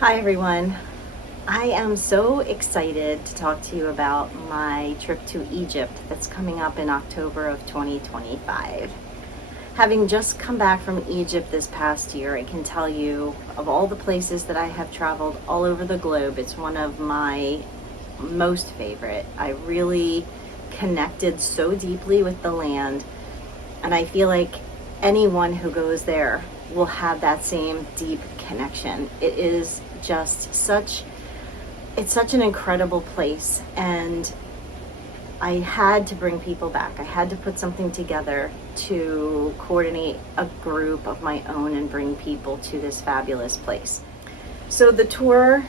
Hi everyone. I am so excited to talk to you about my trip to Egypt that's coming up in October of 2025. Having just come back from Egypt this past year, I can tell you of all the places that I have traveled all over the globe, it's one of my most favorite. I really connected so deeply with the land, and I feel like anyone who goes there will have that same deep connection. It is just it's such an incredible place, and I had to bring people back. I had to put something together to coordinate a group of my own and bring people to this fabulous place. So the tour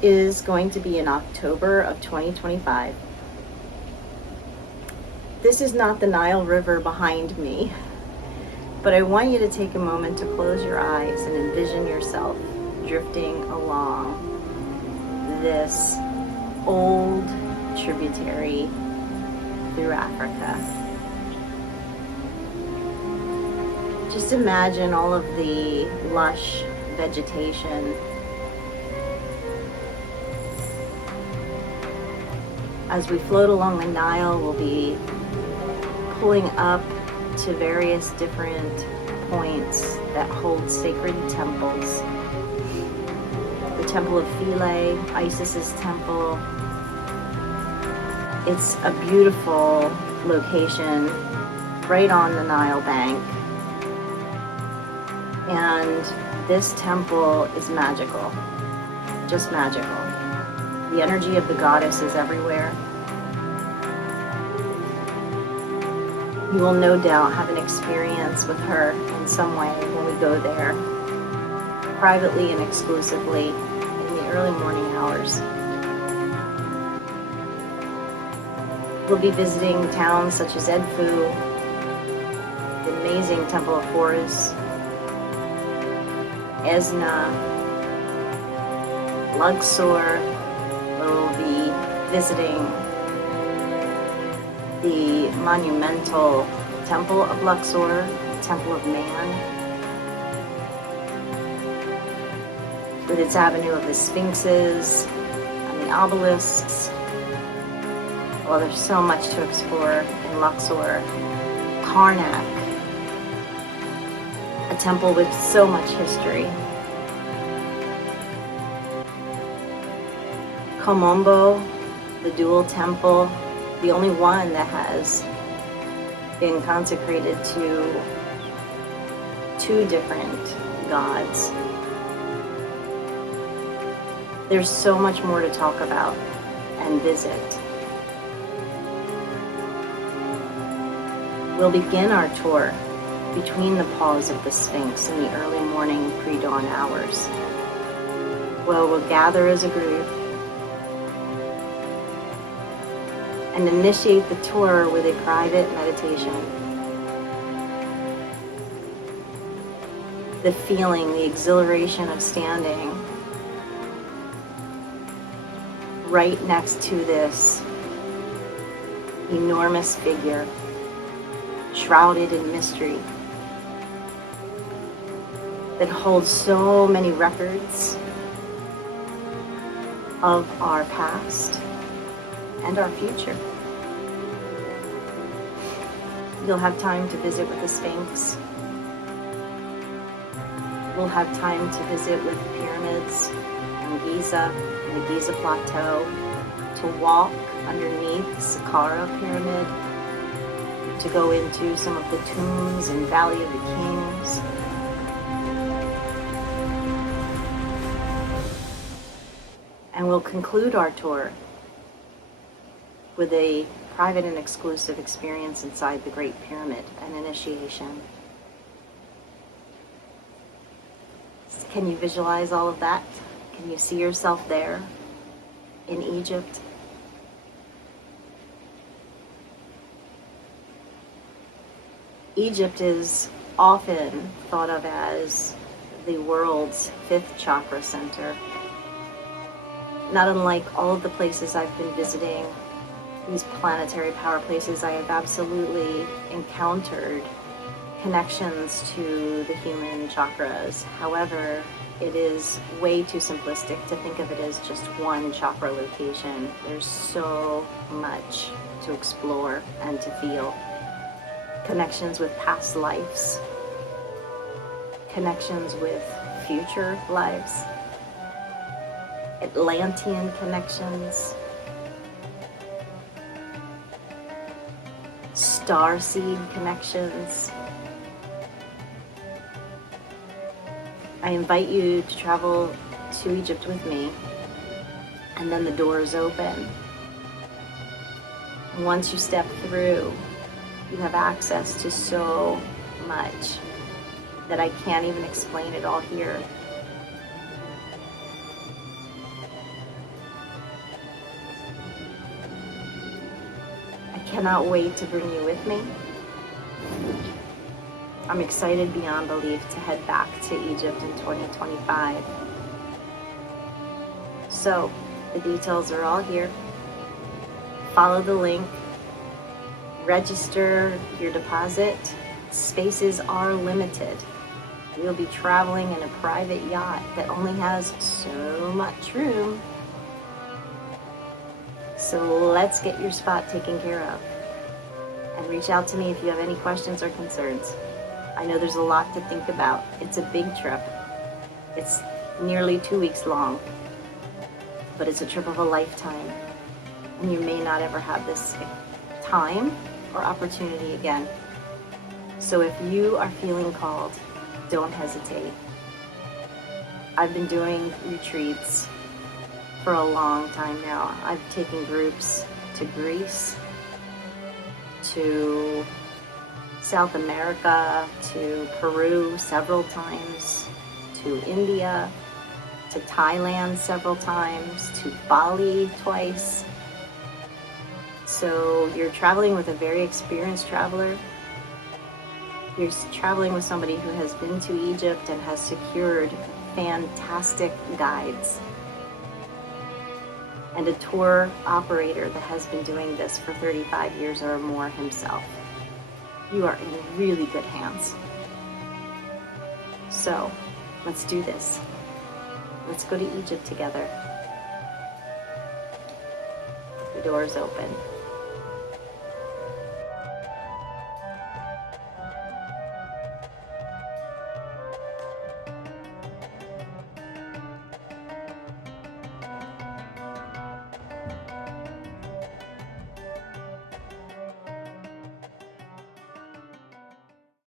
is going to be in October of 2025. This is not the Nile River behind me, but I want you to take a moment to close your eyes and envision yourself drifting along this old tributary through Africa. Just imagine all of the lush vegetation. As we float along the Nile, we'll be pulling up to various different points that hold sacred temples. The Temple of Philae, Isis's temple. It's a beautiful location right on the Nile bank. And this temple is magical, just magical. The energy of the goddess is everywhere. You will no doubt have an experience with her in some way when we go there, privately and exclusively in the early morning hours. We'll be visiting towns such as Edfu, the amazing Temple of Horus, Esna, Luxor. We'll be visiting the monumental Temple of Luxor, Temple of Man, with its avenue of the Sphinxes and the obelisks. Well, there's so much to explore in Luxor. Karnak, a temple with so much history. Komombo, the dual temple, the only one that has been consecrated to two different gods. There's so much more to talk about and visit. We'll begin our tour between the paws of the Sphinx in the early morning pre-dawn hours. Well, we'll gather as a group and initiate the tour with a private meditation. The feeling, the exhilaration of standing right next to this enormous figure, shrouded in mystery, that holds so many records of our past and our future. You'll have time to visit with the Sphinx. We'll have time to visit with the pyramids in Giza, in the Giza Plateau, to walk underneath Saqqara Pyramid, to go into some of the tombs in Valley of the Kings. And we'll conclude our tour with a private and exclusive experience inside the Great Pyramid, an initiation. Can you visualize all of that? Can you see yourself there in Egypt? Egypt is often thought of as the world's fifth chakra center. Not unlike all of the places I've been visiting, these planetary power places, I have absolutely encountered connections to the human chakras. However, it is way too simplistic to think of it as just one chakra location. There's so much to explore and to feel. Connections with past lives, connections with future lives, Atlantean connections, starseed connections. I invite you to travel to Egypt with me, and then the doors open. And once you step through, you have access to so much that I can't even explain it all here. I cannot wait to bring you with me. I'm excited beyond belief to head back to Egypt in 2025. So, the details are all here. Follow the link. Register your deposit. Spaces are limited. We'll be traveling in a private yacht that only has so much room. So let's get your spot taken care of. And reach out to me if you have any questions or concerns. I know there's a lot to think about. It's a big trip. It's nearly 2 weeks long, but it's a trip of a lifetime. And you may not ever have this time or opportunity again. So if you are feeling called, don't hesitate. I've been doing retreats for a long time now. I've taken groups to Greece, to South America, to Peru several times, to India, to Thailand several times, to Bali twice. So you're traveling with a very experienced traveler. You're traveling with somebody who has been to Egypt and has secured fantastic guides, and a tour operator that has been doing this for 35 years or more himself. You are in really good hands. So, let's do this. Let's go to Egypt together. The door's open.